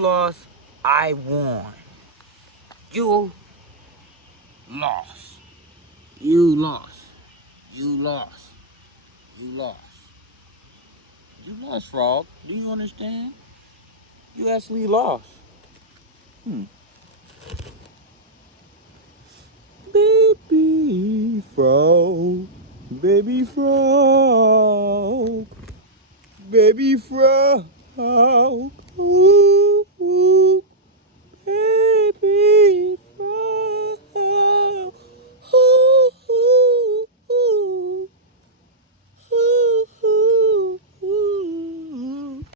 lost, I won. You lost. You lost. You lost. You lost. You lost, Frog. Do you understand? You actually lost. Baby frog, baby frog, baby frog. Ooh.